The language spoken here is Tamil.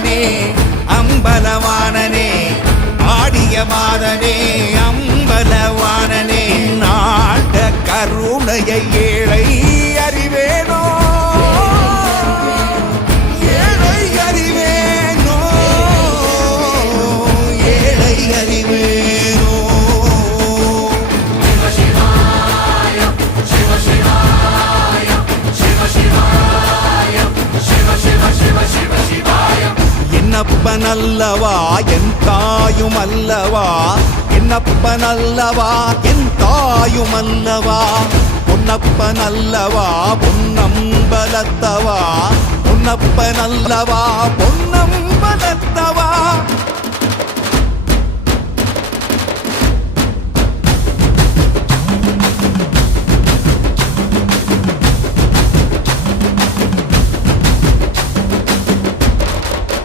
மாதனே அம்பலவானனே ஆடிய மாதனே அம்பலவானனே நாட கருணையை ஏழை அறிவேனோ ஏழை அறிவேனோ ஏழை அறிவேனோ என்னப்பனல்லவா என் தாயும் அல்லவா என்னப்பனல்லவா என் தாயும் அல்லவா பொன்னப்பனல்லவா பொன்னம்பலத்தவா பொன்னப்பனல்லவா பொன்னம்